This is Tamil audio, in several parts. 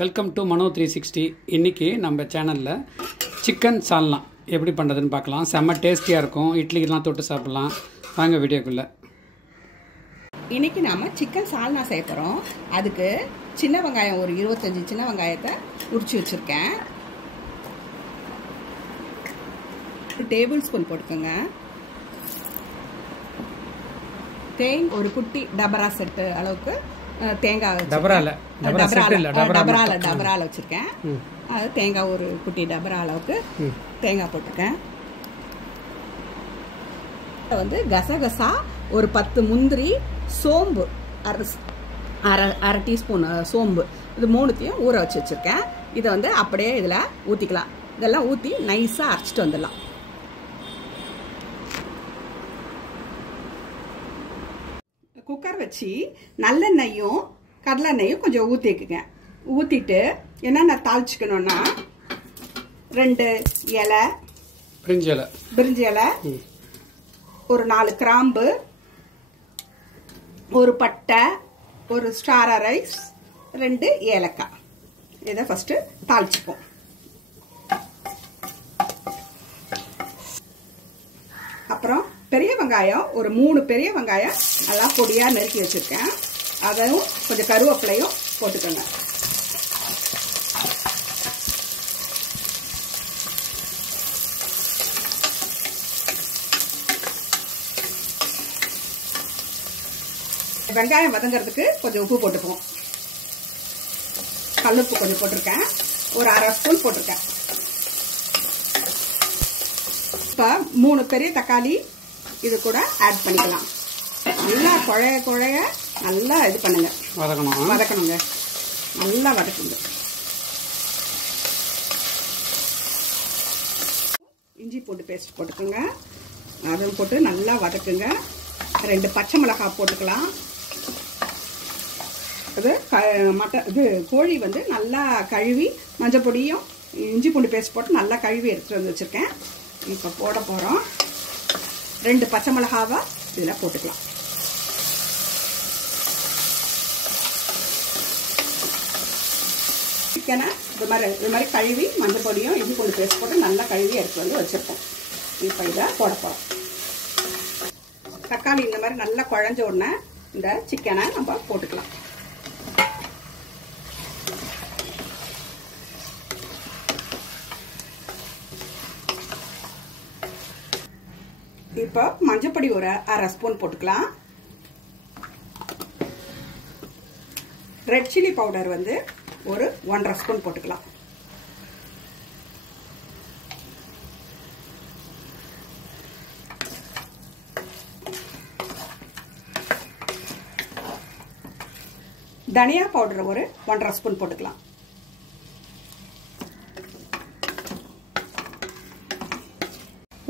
வெல்கம் டு மனோ 360. இன்றைக்கி நம்ம சேனலில் சிக்கன் சால்னா எப்படி பண்ணுறதுன்னு பார்க்கலாம். செம்ம டேஸ்டியாக இருக்கும். இட்லிக்கெலாம் தொட்டு சாப்பிட்லாம். வாங்க வீடியோக்குள்ளே. இன்றைக்கி நாம் சிக்கன் சால்னா செய்ய போகிறோம். அதுக்கு சின்ன வெங்காயம் ஒரு 25 சின்ன வெங்காயத்தை உரிச்சு வச்சுருக்கேன். 1 டேபிள் ஸ்பூன் போட்டுக்கோங்க. ஒரு குட்டி டபரா செட்டு அளவுக்கு தேங்காய் டபரால வச்சிருக்கேன். அது தேங்காய் ஒரு குட்டி டபரா அளவுக்கு தேங்காய் போட்டிருக்கேன். வந்து கசகசா ஒரு 10 முந்திரி, சோம்பு அரை டீஸ்பூன் சோம்பு, இது 3த்தையும் ஊற வச்சு வச்சிருக்கேன். இதை வந்து அப்படியே இதில் ஊற்றிக்கலாம். இதெல்லாம் ஊற்றி நைஸாக அரைச்சிட்டு வந்துடலாம். குக்கர் வச்சு நல்லெண்ணெயும் கடலெண்ணெயும் கொஞ்சம் ஊற்றிக்குங்க. ஊற்றிட்டு என்னென்ன தாளிச்சுக்கணும்னா 2 இலை பிரிஞ்சி இலை, ஒரு 4 கிராம்பு, ஒரு பட்டை, ஒரு ஸ்டார் ரைஸ், 2 ஏலக்காய். இதை ஃபஸ்ட்டு தாளிச்சுப்போம். அப்புறம் பெரிய வெங்காயம் ஒரு 3 பெரிய வெங்காயம் நல்லா பொடியாக நறுக்கி வச்சுருக்கேன். அதையும் கொஞ்சம் கருவேப்பிலையும் போட்டுக்கோங்க. வெங்காயம் வதங்கிறதுக்கு கொஞ்சம் உப்பு போட்டுப்போம். கல்லுப்பு கொஞ்சம் போட்டிருக்கேன். ஒரு அரை ஸ்பூன் போட்டிருக்கேன். இப்போ 3 பெரிய தக்காளி இது கூட ஆட் பண்ணிக்கலாம். நல்லா குழைய நல்லா இது பண்ணுங்க, வதக்கணுங்க. நல்லா வதக்குங்க. இஞ்சி பூண்டு பேஸ்ட் போட்டுக்கோங்க. அதுவும் போட்டு நல்லா வதக்குங்க. 2 பச்சை மிளகாய் போட்டுக்கலாம். இது கோழி வந்து நல்லா கழுவி மஞ்சள் பொடியும் இஞ்சி பூண்டு பேஸ்ட் போட்டு நல்லா கழுவி எடுத்துட்டு வந்து வச்சிருக்கேன். இப்போ போட போகிறோம். 2 பச்சை மிளகாவை இதில் போட்டுக்கலாம். சிக்கனை இது மாதிரி கழுவி மஞ்சள் பொடியும் இஞ்சி பூண்டு பேஸ்ட் போட்டு நல்லா கழுவி எடுத்து வந்து வச்சுருக்கோம். இப்போ இதை போட போகிறோம். தக்காளி இந்த மாதிரி நல்லா குழஞ்ச உடனே இந்த சிக்கனை நம்ம போட்டுக்கலாம். இப்போ மஞ்சப்பொடி ஒரு அரை ஸ்பூன் போட்டுக்கலாம். ரெட் சில்லி பவுடர் வந்து ஒரு 1.5 ஸ்பூன் போட்டுக்கலாம். தனியா பவுடர் ஒரு 1.5 ஸ்பூன் போட்டுக்கலாம்.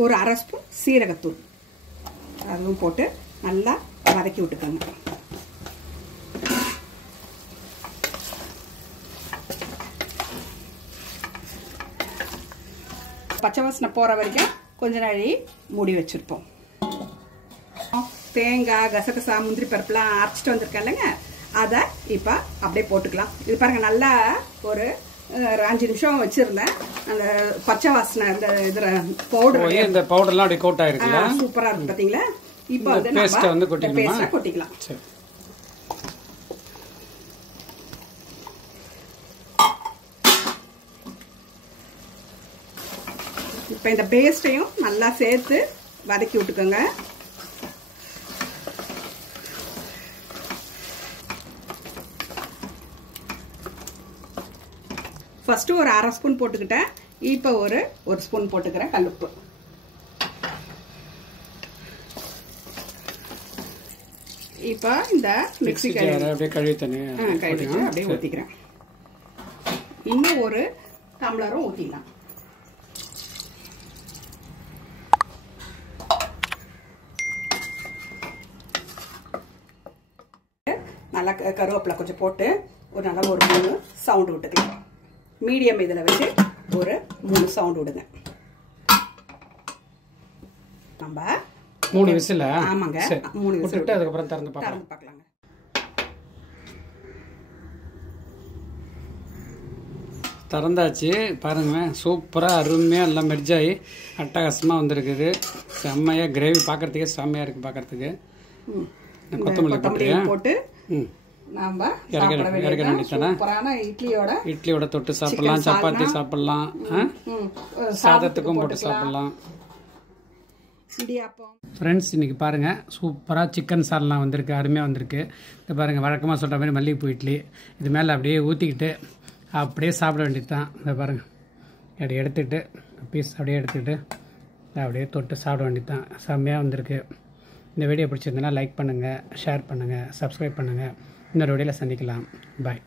ஒரு அரை ஸ்பூன் சீரகத்தூள் அதுவும் போட்டு நல்லா வதக்கி விட்டுக்கோங்க. பச்சை வாசனை போற வரைக்கும் கொஞ்ச நாளி மூடி வச்சிருப்போம். தேங்காய், கசகசா, முந்திரி பருப்புலாம் அரைச்சிட்டு வந்திருக்கேன் இல்லைங்க, அதை இப்போ அப்படியே போட்டுக்கலாம். இது பாருங்க, நல்லா ஒரு 5 நிமிஷம் வச்சிருந்தேன். அந்த பச்சை வாசனை இந்த இதுல பவுடர்லாம் அப்படியே கோட் ஆயிருக்குல, சூப்பரா இருக்கு பாத்தீங்களா. இப்போ வந்து பேஸ்ட் வந்து கொட்டிக்கலாம். இப்போ இந்த பேஸ்டையும் நல்லா சேர்த்து வதக்கி விட்டுக்கோங்க. ஃபர்ஸ்ட் ஒரு அரை ஸ்பூன் போட்டுக்கிட்டேன். இப்போ ஒரு ஸ்பூன் போட்டுக்கிறேன் கல்லுப்பு. இப்போ இந்த மிக்ஸி கழுவிட்டு அப்படியே ஊற்றிக்கிறேன். இன்னும் ஒரு டம்ளரும் ஊற்றிக்கலாம். நல்லா கருவேப்பிலை கொஞ்சம் போட்டு ஒரு நல்லா ஒரு 3 சவுண்டு விட்டுக்கலாம். மீடியம் இதில் வச்சு ஒரு 3 சவுண்டு விடுங்க. நம்ம 3 விசில். ஆமாங்க, 3 விசில் அதுக்கப்புறம் திறந்து பார்க்கலாங்க. திறந்தாச்சு பாருங்களேன். சூப்பராக அருமையாக எல்லாம் மெர்ஜாகி அட்டகாசமாக வந்திருக்குது. செம்மையாக கிரேவி பார்க்குறதுக்கே செம்மையாக இருக்குது பார்க்குறதுக்கு. கொத்தமல்லி போட்டு நாம இறக்க வேண்டியதானே. இட்லியோட தொட்டு சாப்பிடலாம், சப்பாத்தி சாப்பிடலாம், சாதத்துக்கும் போட்டு சாப்பிடலாம். ஃப்ரெண்ட்ஸ் இன்றைக்கி பாருங்கள் சூப்பராக சிக்கன் சால்னா வந்திருக்கு, அருமையாக வந்திருக்கு. இது பாருங்கள் வழக்கமாக சொல்கிற மாதிரி மல்லிகைப்பூ இட்லி இது மேலே அப்படியே ஊற்றிக்கிட்டு அப்படியே சாப்பிட வேண்டியது தான். இதை பாருங்கள் அப்படி எடுத்துக்கிட்டு பீஸ் அப்படியே எடுத்துக்கிட்டு அப்படியே தொட்டு சாப்பிட வேண்டியது தான். செம்மையாக வந்திருக்கு. இந்த வீடியோ பிடிச்சிருந்தனா லைக் பண்ணுங்கள், ஷேர் பண்ணுங்கள், சப்ஸ்கிரைப் பண்ணுங்கள். இன்னொரு வீடியோவில் சந்திக்கலாம். பாய்.